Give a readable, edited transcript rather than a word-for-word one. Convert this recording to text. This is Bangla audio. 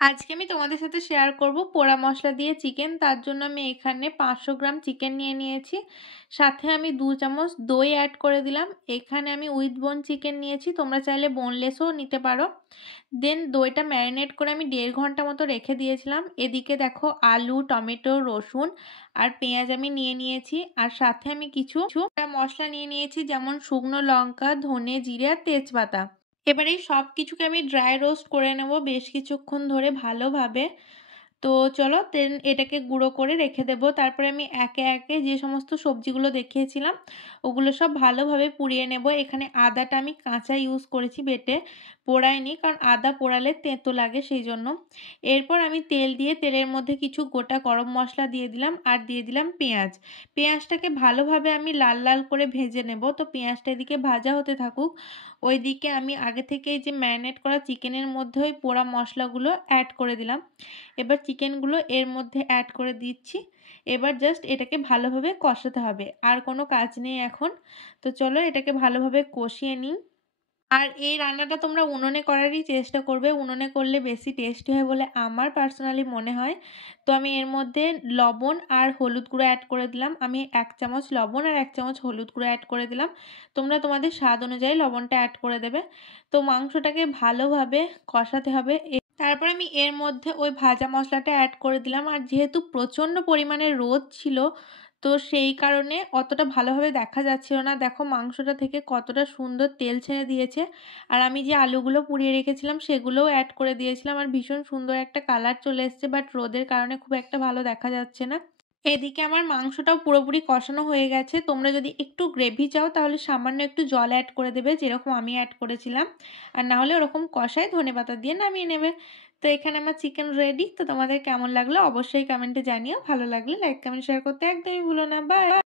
আজকে আমি তোমাদের সাথে শেয়ার করব পোড়া মশলা দিয়ে চিকেন। তার জন্য আমি এখানে 500 গ্রাম চিকেন নিয়ে নিয়েছি, সাথে আমি 2 চামচ দই অ্যাড করে দিলাম। এখানে আমি উইথ বোন চিকেন নিয়েছি, তোমরা চাইলে বোনলেসও নিতে পারো। দেন দইটা ম্যারিনেট করে আমি 1.5 ঘন্টা মতো রেখে দিয়েছিলাম। এদিকে দেখো আলু, টমেটো, রসুন আর পেঁয়াজ আমি নিয়ে নিয়েছি, আর সাথে আমি কিছু মশলা নিয়ে নিয়েছি, যেমন শুকনো লঙ্কা, ধনে, জিরে আর তেজপাতা। এবার এই সব কিছুকে আমি ড্রাই রোস্ট করে নেব বেশ কিছুক্ষণ ধরে ভালোভাবে। তো চলো দেন এটাকে গুঁড়ো করে রেখে দেব। তারপরে আমি একে একে যে সমস্ত সবজিগুলো দেখিয়েছিলাম ওগুলো সব ভালোভাবে পুড়িয়ে নেব। এখানে আদাটা আমি কাঁচা ইউজ করেছি, বেটে পোড়াইনি, কারণ আদা পোড়ালে তেঁতো লাগে সেই জন্য। এরপর আমি তেল দিয়ে তেলের মধ্যে কিছু গোটা গরম মশলা দিয়ে দিলাম, আর দিয়ে দিলাম পেঁয়াজ। পেঁয়াজটাকে ভালোভাবে আমি লাল লাল করে ভেজে নেব। তো পেঁয়াজটা এদিকে ভাজা হতে থাকুক, ওইদিকে আমি আগে থেকে যে ম্যারিনেট করা চিকেনের মধ্যে ওই পোড়া মশলাগুলো অ্যাড করে দিলাম। এবার চিকেনগুলো এর মধ্যে অ্যাড করে দিচ্ছি। এবার জাস্ট এটাকে ভালোভাবে কষাতে হবে, আর কোনো কাজ নেই এখন। তো চলো এটাকে ভালোভাবে কষিয়ে নিই। আর এই রান্নাটা তোমরা উনুনে করারই চেষ্টা করবে, উনুনে করলে বেশি টেস্টি হয় বলে আমার পার্সোনালি মনে হয়। তো আমি এর মধ্যে লবণ আর হলুদ গুঁড়ো অ্যাড করে দিলাম। আমি 1 চামচ লবণ আর 1 চামচ হলুদ গুঁড়ো অ্যাড করে দিলাম। তোমরা তোমাদের স্বাদ অনুযায়ী লবণটা অ্যাড করে দেবে। তো মাংসটাকে ভালোভাবে কষাতে হবে। তারপর আমি এর মধ্যে ওই ভাজা মশলাটা অ্যাড করে দিলাম। আর যেহেতু প্রচণ্ড পরিমাণে রোদ ছিল, তো সেই কারণে অতটা ভালোভাবে দেখা যাচ্ছিল না। দেখো মাংসটা থেকে কতটা সুন্দর তেল ছেড়ে দিয়েছে। আর আমি যে আলুগুলো পুড়িয়ে রেখেছিলাম সেগুলোও অ্যাড করে দিয়েছিলাম, আর ভীষণ সুন্দর একটা কালার চলে এসছে, বাট রোদের কারণে খুব একটা ভালো দেখা যাচ্ছে না। এদিকে আমার মাংসটাও পুরোপুরি কষানো হয়ে গেছে। তোমরা যদি একটু গ্রেভি চাও তাহলে সামান্য একটু জল অ্যাড করে দেবে, যেরকম আমি অ্যাড করেছিলাম। আর না হলে ওরকম কষায় ধনেপাতা দিয়ে নামিয়ে নেবে। তো এখানে আমার চিকেন রেডি। তো তোমাদের কেমন লাগলো অবশ্যই কমেন্টে জানিও। ভালো লাগলে লাইক, কমেন্ট, শেয়ার করতে একদমই ভুলো না। বাই।